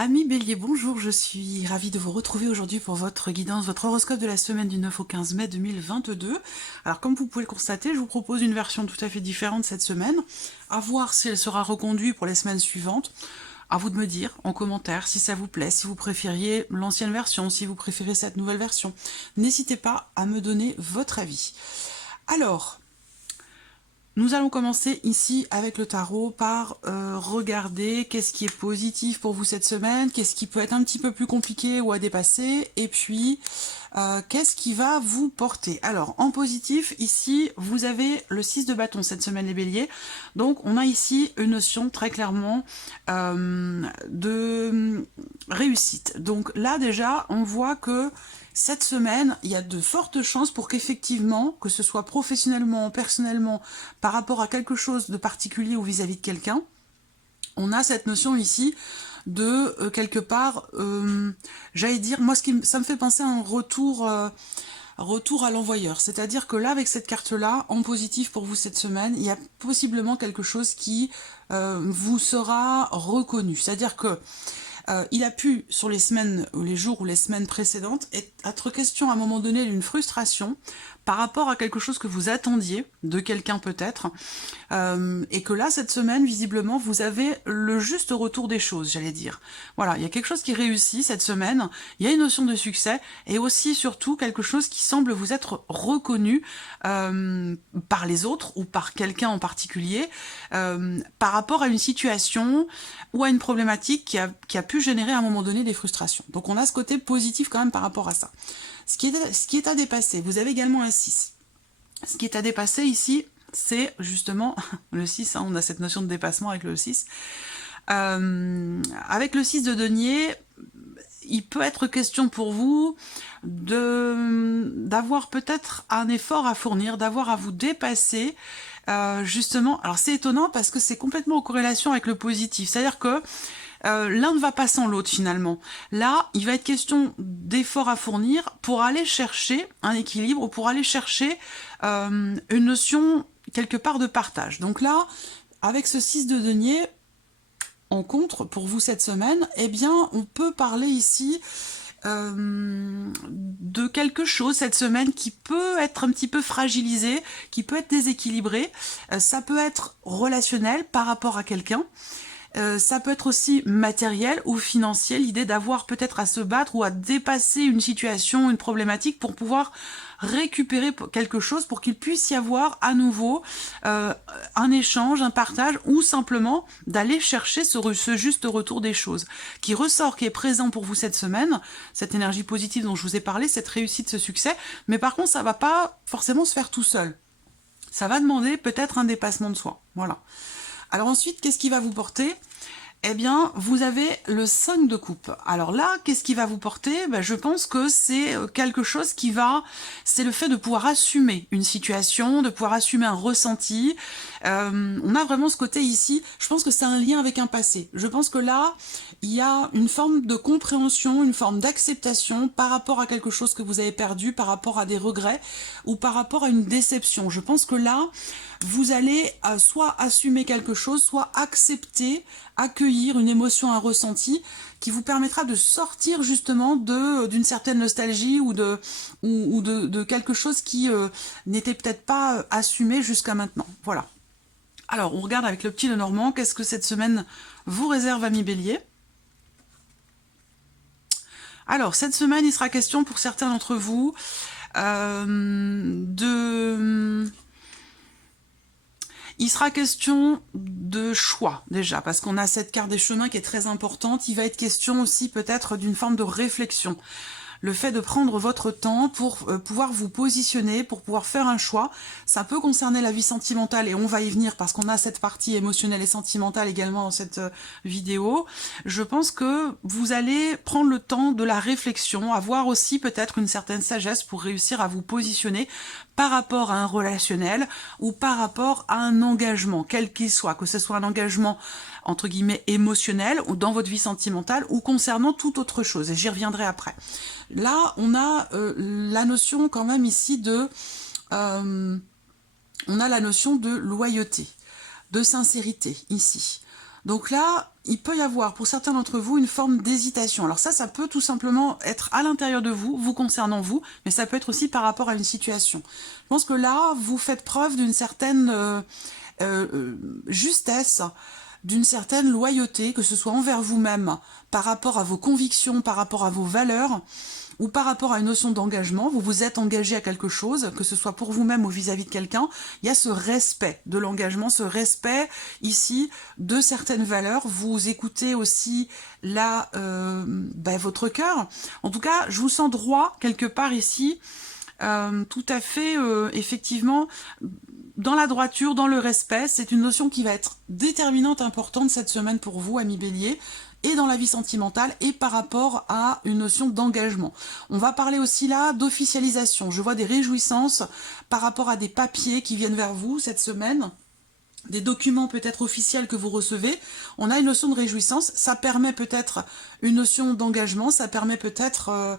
Amis Bélier, bonjour, je suis ravie de vous retrouver aujourd'hui pour votre guidance, votre horoscope de la semaine du 9 au 15 mai 2022. Alors comme vous pouvez le constater, je vous propose une version tout à fait différente cette semaine, à voir si elle sera reconduite pour les semaines suivantes. À vous de me dire en commentaire si ça vous plaît, si vous préfériez l'ancienne version, si vous préférez cette nouvelle version. N'hésitez pas à me donner votre avis. Alors, nous allons commencer ici avec le tarot par regarder qu'est-ce qui est positif pour vous cette semaine, qu'est-ce qui peut être un petit peu plus compliqué ou à dépasser, et puis qu'est-ce qui va vous porter. Alors, en positif, ici, vous avez le 6 de bâton cette semaine, les béliers. Donc, on a ici une notion très clairement de réussite. Donc là, déjà, on voit que cette semaine, il y a de fortes chances pour qu'effectivement, que ce soit professionnellement, personnellement, par rapport à quelque chose de particulier ou vis-à-vis de quelqu'un, on a cette notion ici de quelque part, j'allais dire, moi ça me fait penser à un retour à l'envoyeur. C'est-à-dire que là, avec cette carte-là, en positif pour vous cette semaine, il y a possiblement quelque chose qui vous sera reconnu. C'est-à-dire que il a pu, sur les semaines, ou les jours ou les semaines précédentes, être question à un moment donné d'une frustration par rapport à quelque chose que vous attendiez de quelqu'un peut-être, et que là, cette semaine, visiblement, vous avez le juste retour des choses, j'allais dire. Voilà, il y a quelque chose qui réussit cette semaine, il y a une notion de succès, et aussi, surtout, quelque chose qui semble vous être reconnu par les autres, ou par quelqu'un en particulier, par rapport à une situation ou à une problématique qui a pu générer à un moment donné des frustrations. Donc on a ce côté positif quand même par rapport à ça. Ce qui est à dépasser, vous avez également un 6. Ce qui est à dépasser ici, c'est justement le 6, hein, on a cette notion de dépassement avec le 6. Avec le 6 de denier, il peut être question pour vous d'avoir peut-être un effort à fournir, d'avoir à vous dépasser, justement. Alors c'est étonnant parce que c'est complètement en corrélation avec le positif, c'est-à-dire que l'un ne va pas sans l'autre finalement. Là, il va être question d'efforts à fournir pour aller chercher un équilibre ou pour aller chercher une notion quelque part de partage. Donc là, avec ce 6 de denier, en contre, pour vous cette semaine, eh bien, on peut parler ici de quelque chose cette semaine qui peut être un petit peu fragilisé, qui peut être déséquilibré. Ça peut être relationnel par rapport à quelqu'un. Ça peut être aussi matériel ou financier, l'idée d'avoir peut-être à se battre ou à dépasser une situation, une problématique pour pouvoir récupérer quelque chose, pour qu'il puisse y avoir à nouveau un échange, un partage, ou simplement d'aller chercher ce juste retour des choses, qui ressort, qui est présent pour vous cette semaine, cette énergie positive dont je vous ai parlé, cette réussite, ce succès, mais par contre ça va pas forcément se faire tout seul. Ça va demander peut-être un dépassement de soi, voilà. Alors ensuite, qu'est-ce qui va vous porter ? Eh bien, vous avez le 5 de coupe. Alors là, qu'est-ce qui va vous porter ? Je pense que c'est quelque chose qui va... C'est le fait de pouvoir assumer une situation, de pouvoir assumer un ressenti. On a vraiment ce côté ici, je pense que c'est un lien avec un passé. Je pense que là, il y a une forme de compréhension, une forme d'acceptation par rapport à quelque chose que vous avez perdu, par rapport à des regrets ou par rapport à une déception. Je pense que là, vous allez soit assumer quelque chose, soit accepter, accueillir une émotion, un ressenti qui vous permettra de sortir justement d'une certaine nostalgie ou de quelque chose qui n'était peut-être pas assumé jusqu'à maintenant. Voilà. Alors, on regarde avec le petit Lenormand, qu'est-ce que cette semaine vous réserve, amis Bélier ? Alors, cette semaine, il sera question pour certains d'entre vous il sera question de choix, déjà, parce qu'on a cette carte des chemins qui est très importante. Il va être question aussi peut-être d'une forme de réflexion. Le fait de prendre votre temps pour pouvoir vous positionner, pour pouvoir faire un choix. Ça peut concerner la vie sentimentale et on va y venir parce qu'on a cette partie émotionnelle et sentimentale également dans cette vidéo. Je pense que vous allez prendre le temps de la réflexion, avoir aussi peut-être une certaine sagesse pour réussir à vous positionner par rapport à un relationnel ou par rapport à un engagement, quel qu'il soit, que ce soit un engagement entre guillemets émotionnel ou dans votre vie sentimentale ou concernant toute autre chose, et j'y reviendrai après. Là, on a la notion quand même ici de... on a la notion de loyauté, de sincérité ici. Donc là, il peut y avoir pour certains d'entre vous une forme d'hésitation. Alors ça peut tout simplement être à l'intérieur de vous, vous concernant vous, mais ça peut être aussi par rapport à une situation. Je pense que là, vous faites preuve d'une certaine justesse, d'une certaine loyauté, que ce soit envers vous-même, par rapport à vos convictions, par rapport à vos valeurs, ou par rapport à une notion d'engagement. Vous vous êtes engagé à quelque chose, que ce soit pour vous-même ou vis-à-vis de quelqu'un. Il y a ce respect de l'engagement, ce respect ici de certaines valeurs. Vous écoutez aussi là votre cœur. En tout cas, je vous sens droit quelque part ici, tout à fait effectivement dans la droiture, dans le respect. C'est une notion qui va être déterminante, importante cette semaine pour vous, amis Bélier, et dans la vie sentimentale et par rapport à une notion d'engagement. On va parler aussi là d'officialisation. Je vois des réjouissances par rapport à des papiers qui viennent vers vous cette semaine, des documents peut-être officiels que vous recevez. On a une notion de réjouissance, ça permet peut-être une notion d'engagement, ça permet peut-être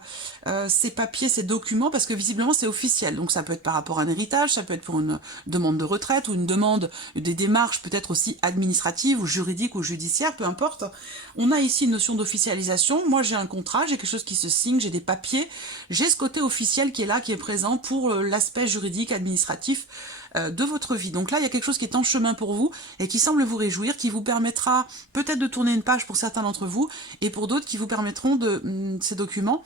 ces papiers, ces documents, parce que visiblement c'est officiel. Donc ça peut être par rapport à un héritage, ça peut être pour une demande de retraite ou une demande, des démarches peut-être aussi administratives ou juridiques ou judiciaires, peu importe. On a ici une notion d'officialisation. Moi j'ai un contrat, j'ai quelque chose qui se signe, j'ai des papiers, j'ai ce côté officiel qui est là, qui est présent pour l'aspect juridique, administratif de votre vie. Donc là, il y a quelque chose qui est en chemin pour vous et qui semble vous réjouir, qui vous permettra peut-être de tourner une page pour certains d'entre vous et pour d'autres qui vous permettront de ces documents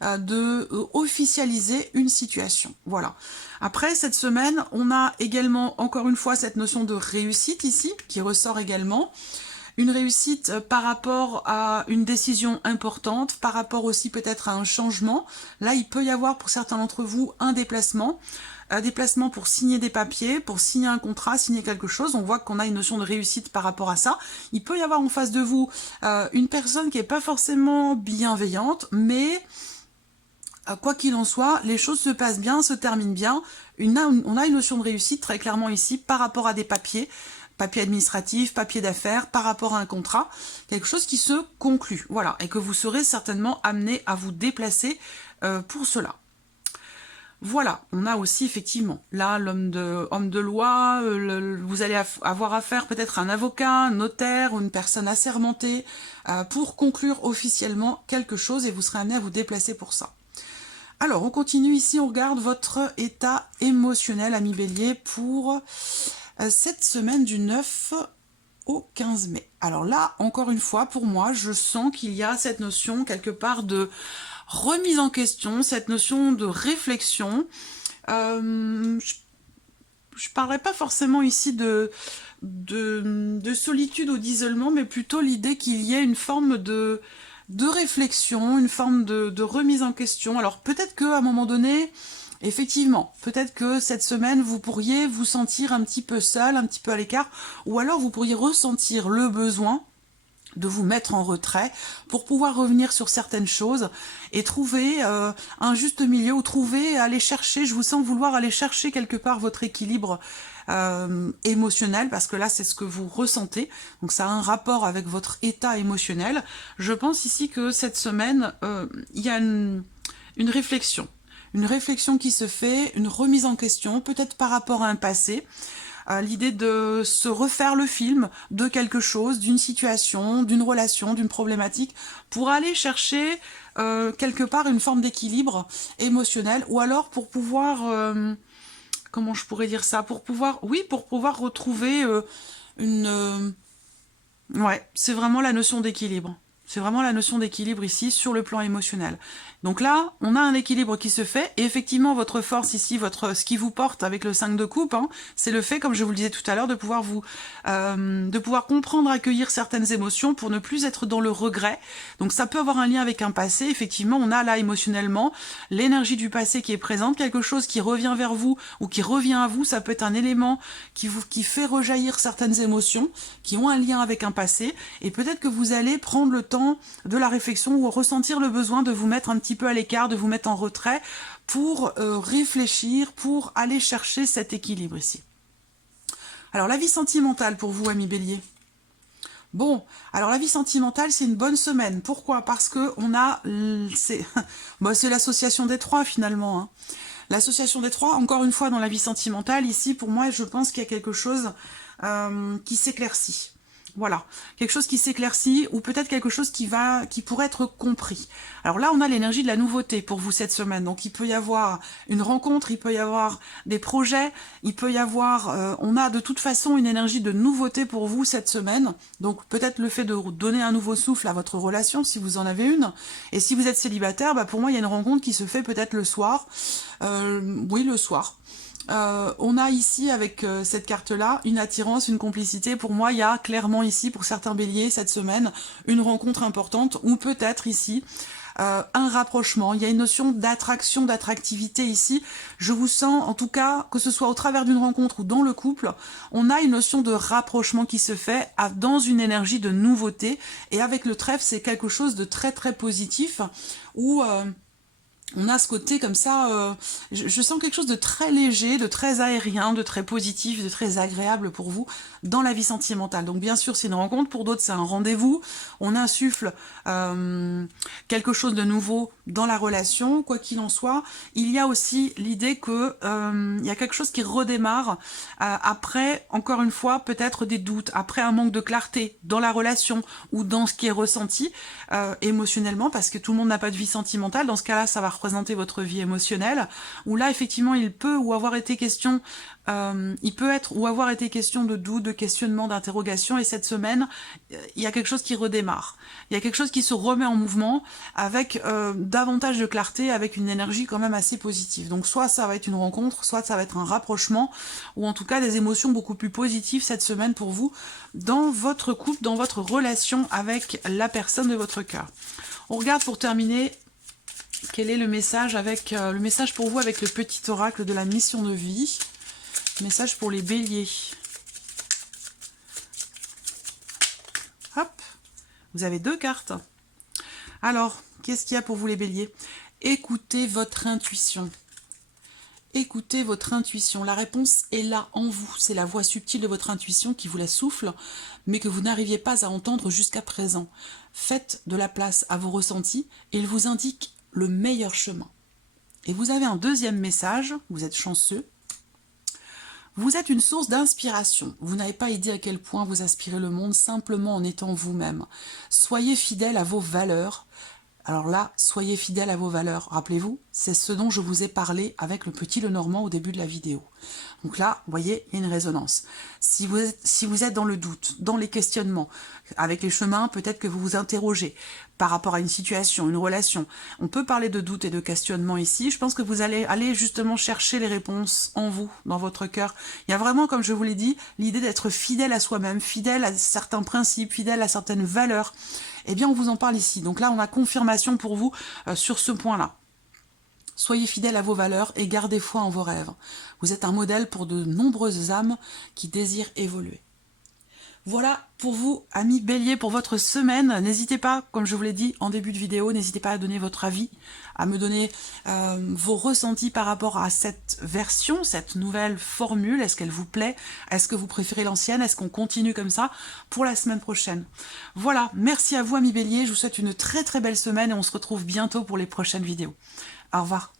de officialiser une situation. Voilà. Après, cette semaine, on a également, encore une fois, cette notion de réussite ici, qui ressort également. Une réussite par rapport à une décision importante, par rapport aussi peut-être à un changement. Là, il peut y avoir pour certains d'entre vous un déplacement pour signer des papiers, pour signer un contrat, signer quelque chose. On voit qu'on a une notion de réussite par rapport à ça. Il peut y avoir en face de vous une personne qui n'est pas forcément bienveillante, mais quoi qu'il en soit, les choses se passent bien, se terminent bien. On a une notion de réussite très clairement ici par rapport à des papiers administratifs, papiers d'affaires, par rapport à un contrat, quelque chose qui se conclut, voilà, et que vous serez certainement amené à vous déplacer pour cela. Voilà, on a aussi effectivement là homme de loi, vous allez avoir affaire peut-être à un avocat, un notaire ou une personne assermentée pour conclure officiellement quelque chose et vous serez amené à vous déplacer pour ça. Alors, on continue ici, on regarde votre état émotionnel, ami Bélier, pour cette semaine du 9 au 15 mai. Alors là, encore une fois, pour moi, je sens qu'il y a cette notion quelque part de remise en question, cette notion de réflexion. Je parlerai pas forcément ici de solitude ou d'isolement, mais plutôt l'idée qu'il y ait une forme de réflexion, une forme de remise en question. Alors peut-être qu'à un moment donné, effectivement, peut-être que cette semaine, vous pourriez vous sentir un petit peu seul, un petit peu à l'écart, ou alors vous pourriez ressentir le besoin de vous mettre en retrait pour pouvoir revenir sur certaines choses et trouver un juste milieu ou aller chercher, je vous sens vouloir aller chercher quelque part votre équilibre émotionnel, parce que là c'est ce que vous ressentez, donc ça a un rapport avec votre état émotionnel. Je pense ici que cette semaine, il y a une réflexion qui se fait, une remise en question, peut-être par rapport à un passé, l'idée de se refaire le film de quelque chose, d'une situation, d'une relation, d'une problématique, pour aller chercher quelque part une forme d'équilibre émotionnel, ou alors pour pouvoir, comment je pourrais dire ça, pour pouvoir retrouver ouais, c'est vraiment la notion d'équilibre. C'est vraiment la notion d'équilibre ici sur le plan émotionnel. Donc là, on a un équilibre qui se fait, et effectivement, votre force ici, ce qui vous porte avec le 5 de coupe, c'est le fait, comme je vous le disais tout à l'heure, de pouvoir comprendre, accueillir certaines émotions pour ne plus être dans le regret. Donc ça peut avoir un lien avec un passé. Effectivement, on a là émotionnellement l'énergie du passé qui est présente, quelque chose qui revient vers vous ou qui revient à vous. Ça peut être un élément qui fait rejaillir certaines émotions qui ont un lien avec un passé, et peut-être que vous allez prendre le temps de la réflexion ou ressentir le besoin de vous mettre un petit peu à l'écart, de vous mettre en retrait pour réfléchir, pour aller chercher cet équilibre ici. Alors la vie sentimentale pour vous, amis Bélier. Bon, alors la vie sentimentale, c'est une bonne semaine. Pourquoi? Parce que c'est l'association des trois finalement. L'association des trois, encore une fois, dans la vie sentimentale, ici, pour moi, je pense qu'il y a quelque chose qui s'éclaircit. Voilà, quelque chose qui s'éclaircit ou peut-être quelque chose qui pourrait être compris. Alors là, on a l'énergie de la nouveauté pour vous cette semaine. Donc il peut y avoir une rencontre, il peut y avoir des projets, il peut y avoir... on a de toute façon une énergie de nouveauté pour vous cette semaine. Donc peut-être le fait de donner un nouveau souffle à votre relation si vous en avez une. Et si vous êtes célibataire, bah pour moi, il y a une rencontre qui se fait peut-être le soir. Oui, le soir. On a ici avec cette carte-là une attirance, une complicité. Pour moi, il y a clairement ici, pour certains béliers, cette semaine, une rencontre importante ou peut-être ici un rapprochement. Il y a une notion d'attraction, d'attractivité ici. Je vous sens, en tout cas, que ce soit au travers d'une rencontre ou dans le couple, on a une notion de rapprochement qui se fait dans une énergie de nouveauté. Et avec le trèfle, c'est quelque chose de très très positif où... on a ce côté comme ça, je sens quelque chose de très léger, de très aérien, de très positif, de très agréable pour vous dans la vie sentimentale. Donc bien sûr c'est une rencontre, pour d'autres c'est un rendez-vous, on insuffle quelque chose de nouveau dans la relation, quoi qu'il en soit. Il y a aussi l'idée que il y a quelque chose qui redémarre après, encore une fois, peut-être des doutes, après un manque de clarté dans la relation ou dans ce qui est ressenti émotionnellement, parce que tout le monde n'a pas de vie sentimentale. Dans ce cas-là, ça va représenter votre vie émotionnelle, où là, effectivement, il peut ou avoir été question, avoir été question de doute, de questionnement, d'interrogation, et cette semaine, il y a quelque chose qui redémarre. Il y a quelque chose qui se remet en mouvement avec davantage de clarté, avec une énergie quand même assez positive. Donc soit ça va être une rencontre, soit ça va être un rapprochement, ou en tout cas des émotions beaucoup plus positives cette semaine pour vous, dans votre couple, dans votre relation avec la personne de votre cœur. On regarde pour terminer quel est le message le message pour vous avec le petit oracle de la mission de vie. Message pour les béliers. Hop, vous avez 2 cartes. Alors, qu'est-ce qu'il y a pour vous les béliers? Écoutez votre intuition. Écoutez votre intuition. La réponse est là en vous. C'est la voix subtile de votre intuition qui vous la souffle, mais que vous n'arriviez pas à entendre jusqu'à présent. Faites de la place à vos ressentis et il vous indique le meilleur chemin. Et vous avez un deuxième message, vous êtes chanceux. Vous êtes une source d'inspiration. Vous n'avez pas idée à quel point vous aspirez le monde simplement en étant vous-même. Soyez fidèle à vos valeurs. Alors là, soyez fidèle à vos valeurs. Rappelez-vous, c'est ce dont je vous ai parlé avec le petit Lenormand au début de la vidéo. Donc là, vous voyez, il y a une résonance. Si vous êtes dans le doute, dans les questionnements, avec les chemins, peut-être que vous vous interrogez par rapport à une situation, une relation. On peut parler de doute et de questionnement ici. Je pense que vous allez aller justement chercher les réponses en vous, dans votre cœur. Il y a vraiment, comme je vous l'ai dit, l'idée d'être fidèle à soi-même, fidèle à certains principes, fidèle à certaines valeurs. Eh bien, on vous en parle ici. Donc là, on a confirmation pour vous sur ce point-là. Soyez fidèles à vos valeurs et gardez foi en vos rêves. Vous êtes un modèle pour de nombreuses âmes qui désirent évoluer. Voilà pour vous, amis béliers, pour votre semaine. N'hésitez pas, comme je vous l'ai dit en début de vidéo, n'hésitez pas à donner votre avis, à me donner vos ressentis par rapport à cette version, cette nouvelle formule. Est-ce qu'elle vous plaît? Est-ce que vous préférez l'ancienne? Est-ce qu'on continue comme ça pour la semaine prochaine? Voilà, merci à vous, amis béliers. Je vous souhaite une très très belle semaine et on se retrouve bientôt pour les prochaines vidéos. Au revoir.